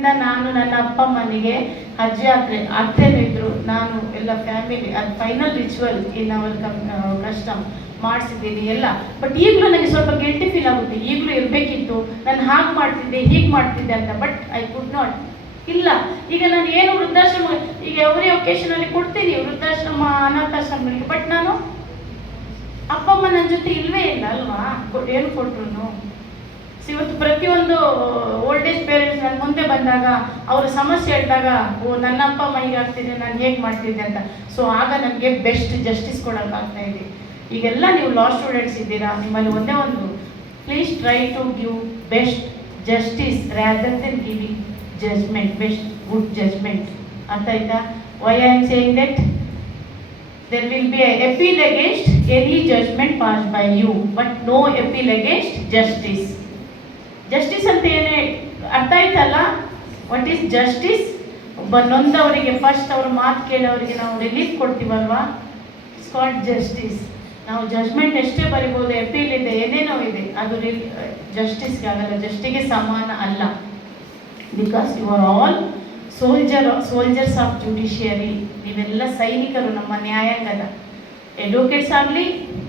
ಚಿಕ್ಕಂದಿಂದ ನಾನು ನನ್ನ ಅಪ್ಪ ಅಮ್ಮನಿಗೆ ಅಜ್ಜಿ ಯಾತ್ರೆ ಅತ್ತೆನಿದ್ರು ನಾನು ಎಲ್ಲ ಫ್ಯಾಮಿಲಿ ಅದು final ritual in our custom ಮಾಡಿಸಿದ್ದೀನಿ ಎಲ್ಲ. ಬಟ್ ಈಗಲೂ ನನಗೆ ಸ್ವಲ್ಪ ಗಿಲ್ಟಿ ಫೀಲ್ ಆಗುತ್ತೆ. ಈಗಲೂ ಇರಬೇಕಿತ್ತು. ನಾನು ಹಾಗೆ ಮಾಡ್ತಿದ್ದೆ, ಹೀಗೆ ಮಾಡ್ತಿದ್ದೆ ಅಂತ. ಬಟ್ ಐ ಕುಡ್ ನಾಟ್ ಇಲ್ಲ. ಈಗ ನಾನು ಏನು ವೃದ್ಧಾಶ್ರಮ, ಈಗ ಎವ್ರಿ ಒಕೇಶನಲ್ಲಿ ಕೊಡ್ತೀನಿ ವೃದ್ಧಾಶ್ರಮ, ಅನಾಥಾಶ್ರಮಗಳಿಗೆ. ಬಟ್ ನಾನು ಅಪ್ಪ ಅಮ್ಮ ನನ್ನ ಜೊತೆ ಇಲ್ವೇ ಇಲ್ಲ ಅಲ್ವಾ? ಏನು ಕೊಟ್ರು ಇವತ್ತು ಪ್ರತಿಯೊಂದು ಓಲ್ಡ್ ಏಜ್ ಪೇರೆಂಟ್ಸ್ ನನ್ನ ಮುಂದೆ ಬಂದಾಗ ಅವ್ರ ಸಮಸ್ಯೆ ಹೇಳಿದಾಗ ಓ ನನ್ನಪ್ಪ ಮೈಗೆ ಆಗ್ತಿದೆ ನಾನು ಹೇಗೆ ಮಾಡ್ತಿದ್ದೆ ಅಂತ. ಸೊ ಆಗ ನನಗೆ ಬೆಸ್ಟ್ ಜಸ್ಟಿಸ್ ಕೊಡೋಕ್ಕಾಗ್ತಾ ಇದೆ. ಈಗೆಲ್ಲ ನೀವು ಲಾ ಸ್ಟೂಡೆಂಟ್ಸ್ ಇದ್ದೀರಾ ನಿಮ್ಮಲ್ಲಿ ಒಂದೇ ಒಂದು. Please try to give best justice rather than giving judgement best good judgement ಅಂತ ಆಯ್ತಾ? Why I am saying that there will be a appeal against any judgment passed by you, but no appeal against justice. Justice ಅಂತ ಏನೇ ಅರ್ಥ ಆಯ್ತಲ್ಲ what is justice ಒಬ್ಬ ನೊಂದವರಿಗೆ first ಅವ್ರ ಮಾತು ಕೇಳೋರಿಗೆ ನಾವು ರಿಲೀಫ್ ಕೊಡ್ತೀವಲ್ವಾ? ಇಟ್ಸ್ ಕಾಲ್ಡ್ ಜಸ್ಟಿಸ್ ನಾವು ಜಜ್ಮೆಂಟ್ ಎಷ್ಟೇ ಬರಿಬೋದು ಅಪೀಲ್ ಇದೆ, ಏನೇನೋ ಇದೆ, ಅದು ಜಸ್ಟಿಸ್ಗೆ ಆಗಲ್ಲ ಜಸ್ಟಿಗೆ ಸಮಾನ ಅಲ್ಲ. Because you are all soldier soldiers of judiciary ನೀವೆಲ್ಲ ಸೈನಿಕರು, ನಮ್ಮ ನ್ಯಾಯಾಂಗದ. ಎಡ್ವೊಕೇಟ್ಸ್ ಆಗಲಿ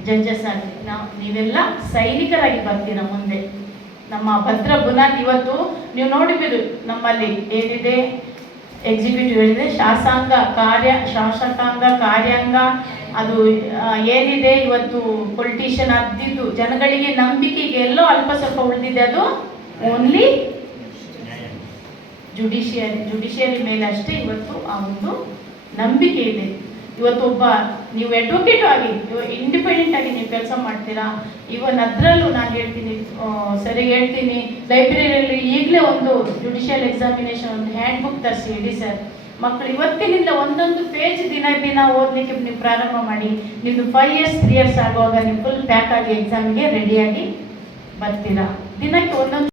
ಜಡ್ಜಸ್ ಆಗಲಿ, ನಾವು ನೀವೆಲ್ಲ ಸೈನಿಕರಾಗಿ ಬರ್ತೀರಾ ಮುಂದೆ. ನಮ್ಮ ಭದ್ರ ಬುನಾದಿ ಇವತ್ತು ನೀವು ನೋಡಿಬಿಡು ನಮ್ಮಲ್ಲಿ ಏನಿದೆ? ಎಕ್ಸಿಕ್ಯೂಟಿವ್ ಹೇಳಿದೆ ಶಾಸಕಾಂಗ ಕಾರ್ಯ, ಶಾಸಕಾಂಗ, ಕಾರ್ಯಾಂಗ, ಅದು ಏನಿದೆ? ಇವತ್ತು ಪೊಲಿಟಿಷಿಯನ್ ಅದ್ದಿದ್ದು, ಜನಗಳಿಗೆ ನಂಬಿಕೆಗೆ ಎಲ್ಲೋ ಅಲ್ಪ ಸ್ವಲ್ಪ ಉಳಿದಿದೆ, ಅದು ಓನ್ಲಿ ಜುಡಿಷಿಯರಿ ಜುಡಿಷಿಯರಿ ಮೇಲೆ ಅಷ್ಟೇ ಇವತ್ತು ಆ ಒಂದು ನಂಬಿಕೆ ಇದೆ. ಇವತ್ತು ಒಬ್ಬ, ನೀವು ಅಡ್ವೊಕೇಟ್ ಆಗಿ ಇಂಡಿಪೆಂಡೆಂಟ್ ಆಗಿ ನೀವು ಕೆಲಸ ಮಾಡ್ತೀರಾ? ಇವನ್ ಅದರಲ್ಲೂ ನಾನು ಹೇಳ್ತೀನಿ ಹೇಳ್ತೀನಿ. ಲೈಬ್ರರಿಯಲ್ಲಿ ಈಗಲೇ ಒಂದು ಜುಡಿಷಿಯಲ್ ಎಕ್ಸಾಮಿನೇಷನ್ ಒಂದು ಹ್ಯಾಂಡ್ ಬುಕ್ ತರಿಸಿ ಇಡಿ ಸರ್. ಮಕ್ಕಳು ಇವತ್ತಿನಿಂದ ಒಂದೊಂದು ಪೇಜ್ ದಿನ ದಿನ ಓದಲಿಕ್ಕೆ ನೀವು ಪ್ರಾರಂಭ ಮಾಡಿ. ನಿಮ್ಮದು ಫೈವ್ ಇಯರ್ಸ್ ತ್ರೀ ಇಯರ್ಸ್ ಆಗುವಾಗ ನೀವು ಫುಲ್ ಪ್ಯಾಕ್ ಆಗಿ ಎಕ್ಸಾಮಿಗೆ ರೆಡಿಯಾಗಿ ಬರ್ತೀರಾ. ದಿನಕ್ಕೆ ಒಂದೊಂದು